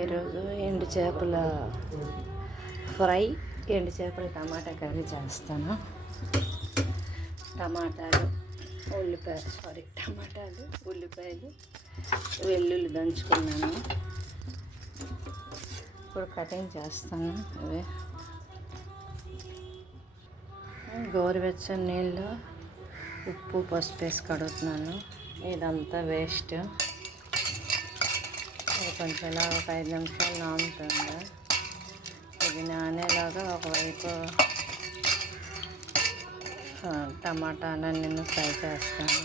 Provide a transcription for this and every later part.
ఈరోజు ఎండు చేపల ఫ్రై, ఎండు చేపల టమాటా కర్రీ చేస్తాను. టమాటాలు, ఉల్లిపాయలు, వెల్లుల్లి దంచుకున్నాను. ఇప్పుడు కటింగ్ చేస్తాను. ఇవే గోరువెచ్చని నీళ్ళు ఉప్పు పసుపు వేసి కడుగుతున్నాను. ఇదంతా వేస్ట్. కొంచెం ఇలా ఒక 5 నిమిషాలు నానుతుంది. ఇది నానేలాగా ఒకవైపు టమాటాలన్నీ ఫ్రై చేస్తాను.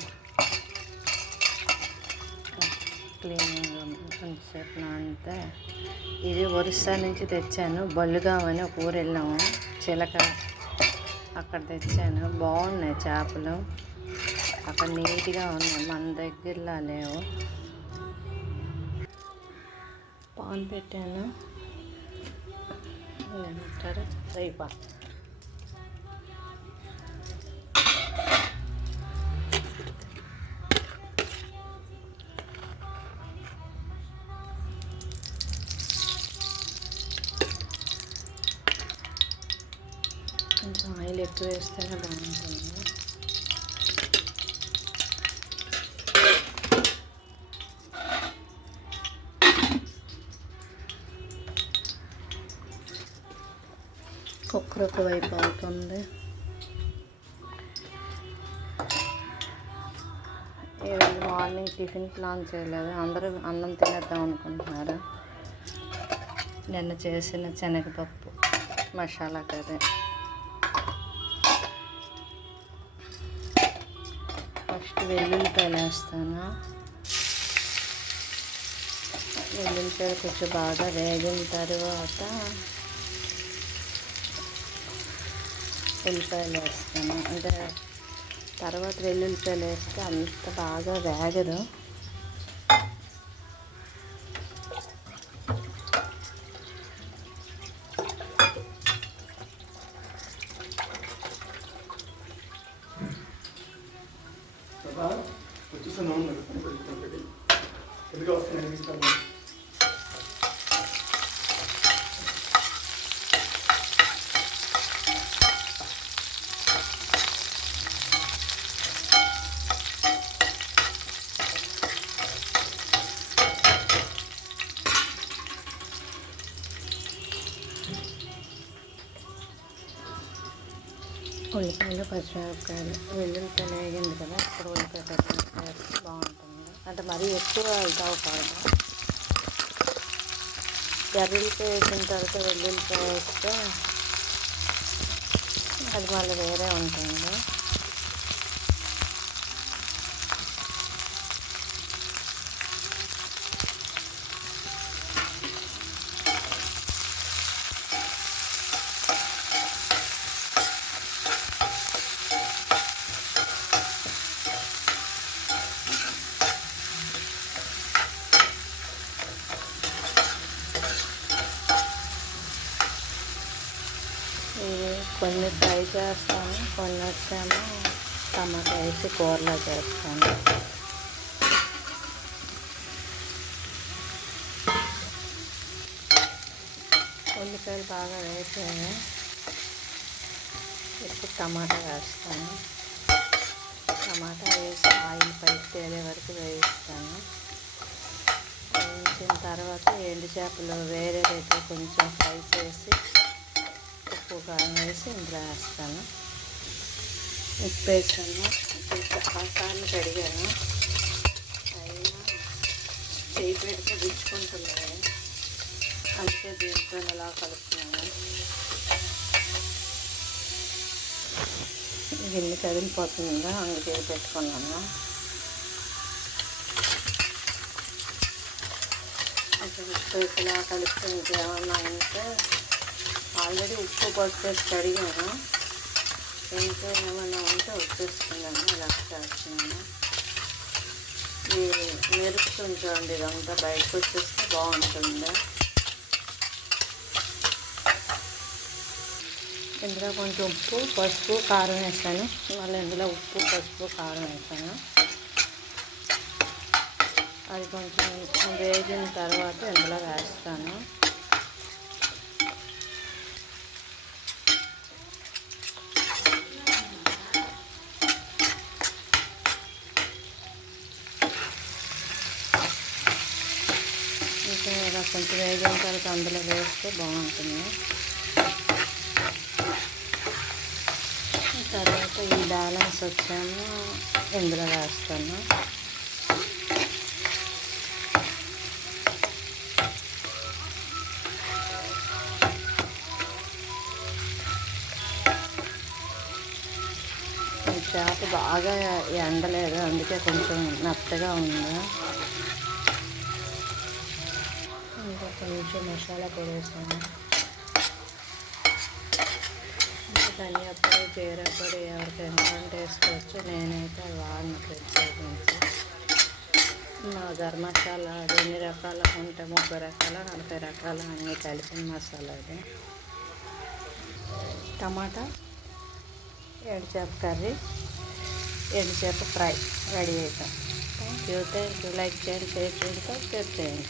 క్లీనింగ్ కొంచెంసేపు నానితే. ఇది ఒరిస్సా నుంచి తెచ్చాను. బల్లుగావ్ అని ఒక ఊరు వెళ్ళాము, చిలక, అక్కడ తెచ్చాను. బాగున్నాయి చేపలు, అక్కడ నీట్గా ఉన్నాయి, మన దగ్గరలా లేవు. పాన్ పెట్టాను, ఏమంటారు, ఫ్రై పాన్. కొంచెం ఆయిల్ ఎక్కువ వేస్తేనే బాగుంటుంది. కుక్కర్ ఒక వైపు అవుతుంది. ఈరోజు మార్నింగ్ టిఫిన్ ప్లాన్ చేయలేదు, అందరూ అన్నం తినేద్దాం అనుకుంటున్నారు. నిన్న చేసిన శనగపప్పు మసాలా కర్రీ. ఫస్ట్ వెల్లుల్లిపాయలు వేస్తాను. వెల్లుల్లిపాయలు కొంచెం బాగా వేగిన తర్వాత ఉల్లిపాయలు వేస్తాను. అంటే తర్వాత వెల్లుల్లిపాయలు వేస్తే అంత బాగా వేగదు. ఉల్లిపాయలు, పచ్చిమిరపకాయలు, వెల్లుల్లిపాయలు వేగింది కదా, ఇప్పుడు ఉల్లిపాయ పచ్చిమిరపకాయ వేస్తే బాగుంటుంది. అంటే మరీ ఎక్కువ ఇది అవ్వకూడదు. ఎర్రలిపాయ వేసిన తర్వాత వెల్లుల్లిపాయ వేస్తే అది మళ్ళీ వేరే ఉంటుంది. ఇది కొన్ని ఫ్రై చేస్తాను, కొన్ని వచ్చేమో టమాటా వేసి కూరలా చేస్తాను. ఉల్లిపాయలు బాగా వేసాను. ఇప్పుడు టమాటా వేస్తాను. టమాటా వేసి ఆయిల్ పైకి తేలే వరకు వేయిస్తాను. వేయించిన తర్వాత ఎండు చేపలు వేరే దగ్గర కొంచెం ఫ్రై చేసి ఉప్పు కారం వేసి ఇందులో వేస్తాను. ఉప్పు వేసాను. సార్లు కడిగాను, అయినా చేయి పెడితే గుచ్చుకుంటున్నాయి, అందుకే దీంతో ఇలా కలుపుతున్నాను. గిన్నె కదిలిపోతుందా, అందుకే పెట్టుకున్నాను. అసలు ఉప్పు ఇలా కలిపి ఇంకేమన్నా ఉంటే ఆల్రెడీ ఉప్పు పసుపు వేసి కడిగాను, ఇంకా ఏమైనా ఉంటే వచ్చేస్తున్నాను. ఇలా చేస్తున్నాను. ఇది మెరుపుతుంది చూడండి, ఇదంతా బయటకు వచ్చేస్తే బాగుంటుంది. ఇందులో కొంచెం ఉప్పు పసుపు కారం వేసాను. మళ్ళీ ఇందులో ఉప్పు పసుపు కారం వేసాను. అది కొంచెం వేగిన తర్వాత ఇందులో వేస్తాను. ఇంకా ఇలా కొంచెం వేగిన తర్వాత అందులో వేస్తే బాగుంటుంది. తర్వాత ఈ బ్యాలెన్స్ వచ్చాము ఇందులో వేస్తాను. చేప బాగా ఎండలేదు, అందుకే కొంచెం మెత్తగా ఉంది. ఇంకా కొంచెం మసాలా పొడి వేసాను. ధనియా పొడి, జీరా పొడి ఎవరికి ఎంత వేసుకోవచ్చు. నేనైతే వాడిన ప్రత్యేకించి మా గరం మసాలా అది ఎన్ని రకాలు ఉంటే 30 రకాల 40 రకాలు అన్నీ కలిపిన మసాలా అది. టమాటా, ఎండుచేప కర్రీ, ఎండుచేప ఫ్రై రెడీ అవుతాం. Thank you. లైక్ చేయండి, షేర్ చేయండి, సబ్స్క్రైబ్ చేయండి.